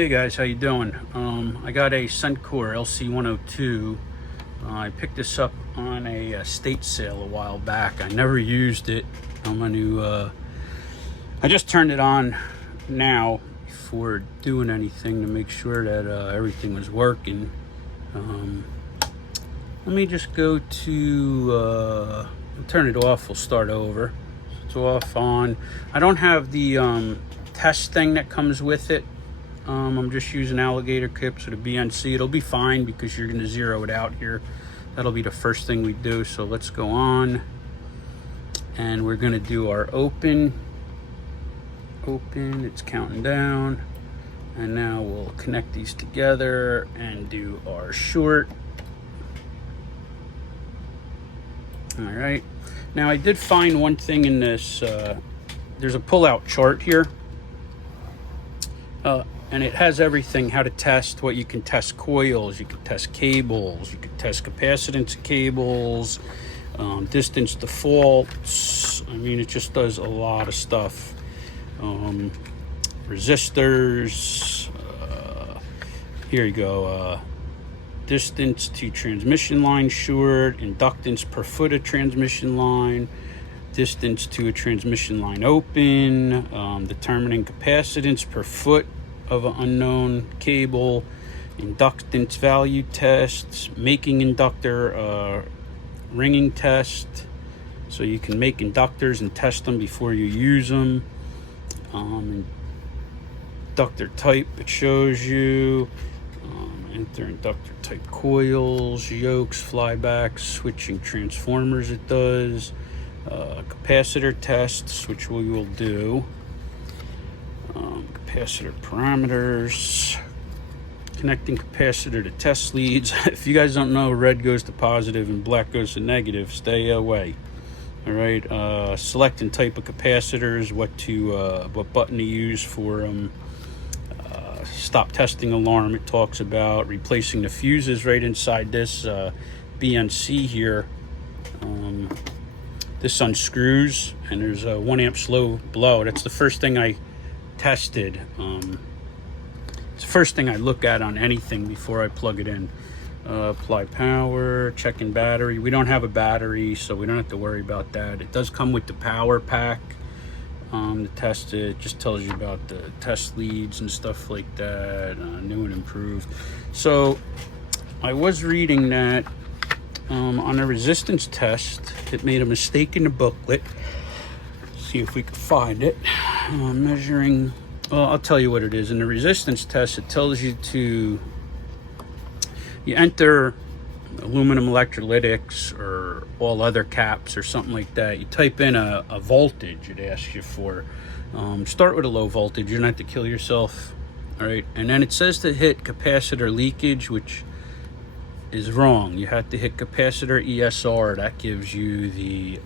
Hey guys, how you doing? I got a Sencore LC102. I picked this up on a estate sale a while back. I never used it. I just turned it on now before doing anything to make sure that everything was working. Let me just go to, I'll turn it off, we'll start over. It's off, on. I don't have the test thing that comes with it. I'm just using alligator clips with a BNC. It'll be fine because you're going to zero it out here. That'll be the first thing we do. So let's go on. And we're going to do our open. Open, it's counting down. And now we'll connect these together and do our short. All right. Now I did find one thing in this. There's a pull-out chart here. And it has everything, how to test, what you can test coils, you can test cables, you can test capacitance cables, distance defaults. I mean, it just does a lot of stuff. Resistors, here you go, distance to transmission line short, inductance per foot of transmission line, distance to a transmission line open, determining capacitance per foot of an unknown cable, inductance value tests, making inductor ringing test, so you can make inductors and test them before you use them. Inductor type, it shows you. Enter inductor type coils, yokes, flybacks, switching transformers, it does. Capacitor tests, which we will do. Capacitor parameters, connecting capacitor to test leads. If you guys don't know, red goes to positive and black goes to negative, stay away. All right, select and type of capacitors, what button to use for stop testing alarm. It talks about replacing the fuses right inside this BNC here. This unscrews and there's a 1 amp slow blow. That's the first thing I tested. It's the first thing I look at on anything before I plug it in. Apply power, checking battery. We don't have a battery, so we don't have to worry about that. It does come with the power pack to test it. Just tells you about the test leads and stuff like that, new and improved. So I was reading that on a resistance test, it made a mistake in the booklet. See if we can find it. Measuring, well, I'll tell you what it is. In the resistance test, it tells you you enter aluminum electrolytics or all other caps or something like that. You type in a voltage it asks you for. Start with a low voltage. You don't have to kill yourself. All right. And then it says to hit capacitor leakage, which is wrong. You have to hit capacitor ESR. That gives you the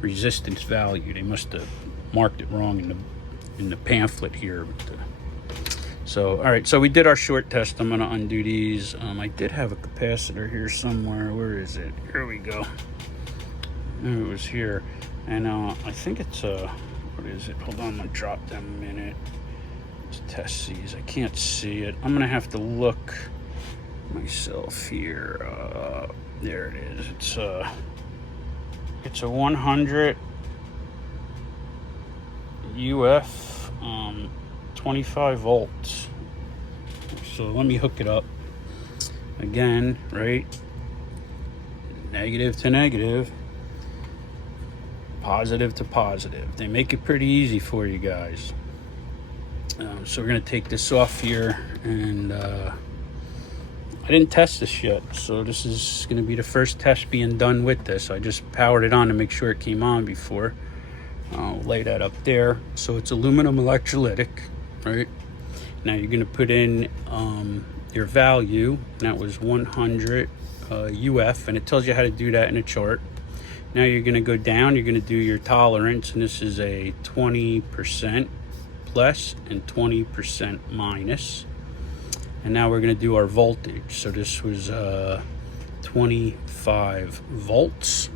resistance value. They must have marked it wrong in the pamphlet here. So all right, so we did our short test. I'm going to undo these. I did have a capacitor here somewhere. Where is it? Here we go. It was here, and I think it's what is it? Hold on, I'm going to drop them a minute. Let's test these. I can't see it. I'm going to have to look myself here. There it is. It's a 100 UF 25 volts. So let me hook it up again, right? Negative to negative, positive to positive. They make it pretty easy for you guys. So we're gonna take this off here, and I didn't test this yet, so this is going to be the first test being done with this. I just powered it on to make sure it came on before. I'll lay that up there. So it's aluminum electrolytic, right? Now you're going to put in your value, and that was 100 UF, and it tells you how to do that in a chart. Now you're going to go down, you're going to do your tolerance, and this is a 20% plus and 20% minus. And now we're going to do our voltage. So this was 25 volts.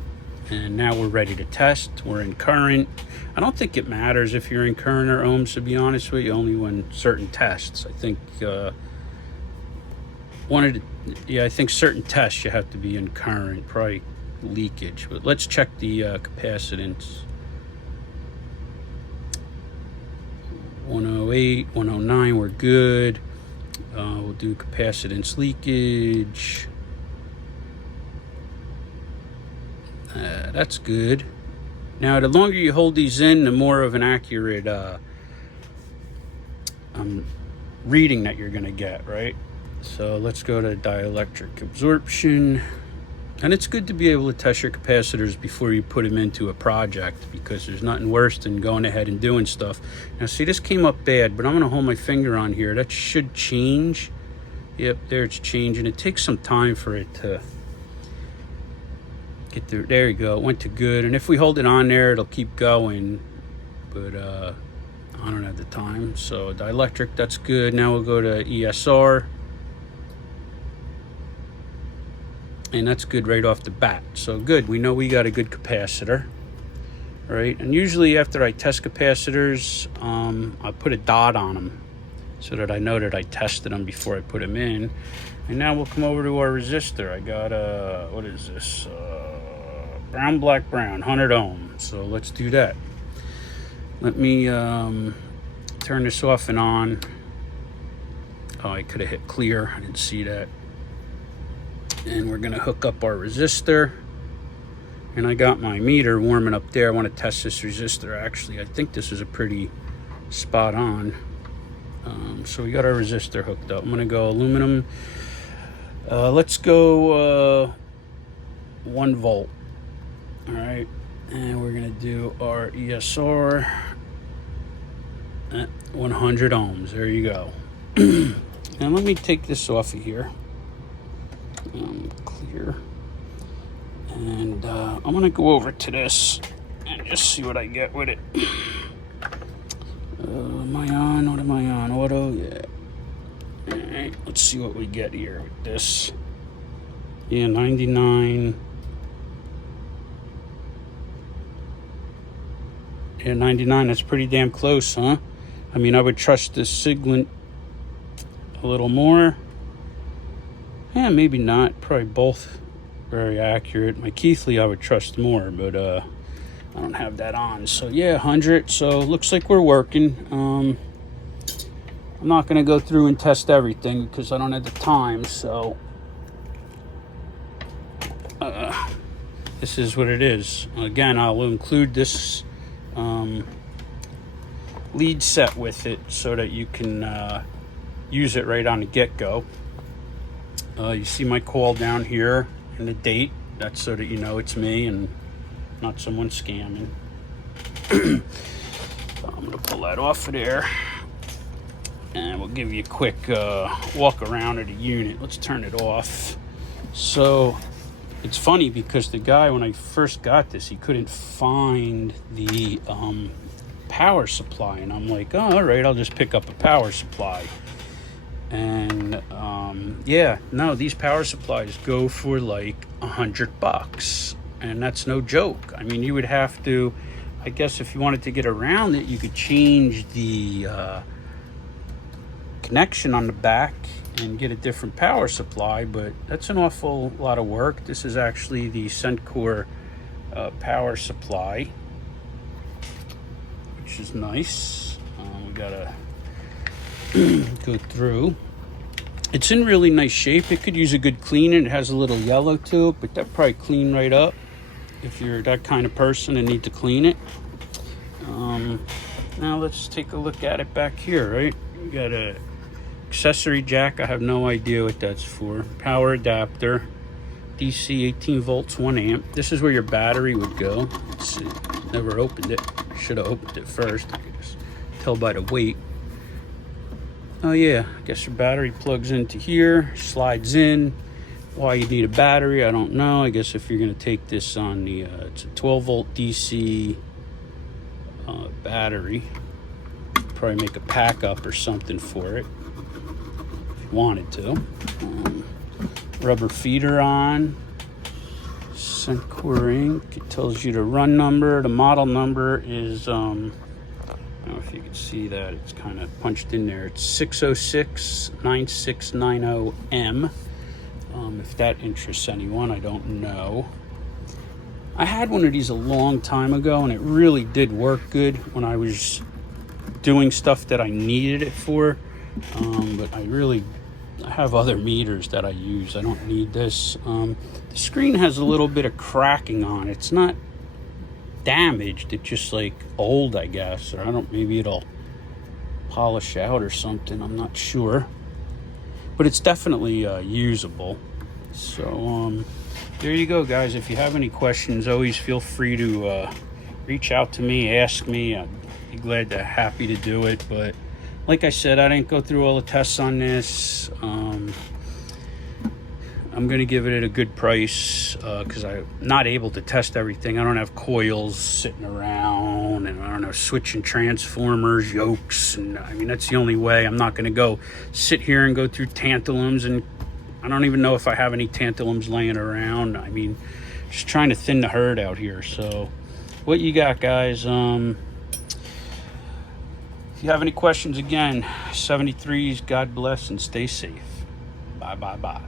And now we're ready to test. We're in current. I don't think it matters if you're in current or ohms, to be honest with you, only when certain tests. I think I think certain tests you have to be in current, probably leakage. But let's check the capacitance. 108, 109, we're good. We'll do capacitance leakage. That's good. Now, the longer you hold these in, the more of an accurate reading that you're going to get, right? So let's go to dielectric absorption. And it's good to be able to test your capacitors before you put them into a project, because there's nothing worse than going ahead and doing stuff. Now, see, this came up bad, but I'm going to hold my finger on here. That should change. Yep, there it's changing. It takes some time for it to get there. There you go. It went to good. And if we hold it on there, it'll keep going. But I don't have the time. So dielectric, that's good. Now we'll go to ESR. And that's good right off the bat. So good. We know we got a good capacitor. Right? And usually after I test capacitors, I put a dot on them so that I know that I tested them before I put them in. And now we'll come over to our resistor. I got what is this? Brown, black, brown, 100 ohm. So let's do that. Let me turn this off and on. Oh, I could have hit clear. I didn't see that. And we're gonna hook up our resistor. And I got my meter warming up there. I want to test this resistor. Actually, I think this is a pretty spot on. So we got our resistor hooked up. I'm gonna go aluminum. Let's go 1 volt. All right, and we're gonna do our ESR at 100 ohms. There you go. And let me take this off of here. Clear. And I'm gonna go over to this and just see what I get with it. Am I on? What am I on? Auto? Yeah. All right, let's see what we get here with this. Yeah, 99. Yeah, 99. That's pretty damn close, huh? I mean, I would trust this Siglent a little more. Yeah, maybe not. Probably both very accurate. My Keithley I would trust more, but I don't have that on. So yeah, 100. So looks like we're working. I'm not going to go through and test everything because I don't have the time. So this is what it is. Again, I'll include this lead set with it so that you can use it right on the get-go. You see my call down here and the date. That's so that you know it's me and not someone scamming. So I'm gonna pull that off of there and we'll give you a quick walk around of the unit. Let's turn it off. So it's funny because the guy, when I first got this, he couldn't find the power supply, and I'm like, oh, all right, I'll just pick up a power supply. And yeah, no, these power supplies go for like $100, and that's no joke. I mean, you would have to, I guess, if you wanted to get around it, you could change the connection on the back and get a different power supply, but that's an awful lot of work. This is actually the Sencore power supply, which is nice. We gotta go through. It's in really nice shape. It could use a good cleaning. It has a little yellow to it, but that probably clean right up if you're that kind of person and need to clean it. Now let's take a look at it back here, right? We got a accessory jack. I have no idea what that's for. Power adapter, DC 18 volts, 1 amp. This is where your battery would go. Let's see. Never opened it. Should have opened it first. I can just tell by the weight. Oh yeah, I guess your battery plugs into here, slides in. Why you need a battery, I don't know. I guess if you're going to take this on the, it's a 12 volt DC battery. Probably make a pack up or something for it if you wanted to. Rubber feeder on. Sencore ink. It tells you the run number. The model number is, I don't know if you can see that. It's kind of punched in there. It's 606-9690M. If that interests anyone, I don't know. I had one of these a long time ago, and it really did work good when I was doing stuff that I needed it for. But I have other meters that I use. I don't need this. The screen has a little bit of cracking on it. It's not damaged. It's just like old, I guess. Or I don't, maybe it'll polish out or something. I'm not sure. But it's definitely usable. So there you go, guys. If you have any questions, always feel free to reach out to me, ask me. I'd be happy to do it. But like I said, I didn't go through all the tests on this. I'm going to give it a good price because I'm not able to test everything. I don't have coils sitting around, and I don't know, switching transformers, yokes, and I mean, that's the only way. I'm not going to go sit here and go through tantalums, and I don't even know if I have any tantalums laying around. I mean, just trying to thin the herd out here. So what you got, guys? If you have any questions, again, 73s, God bless and stay safe. Bye.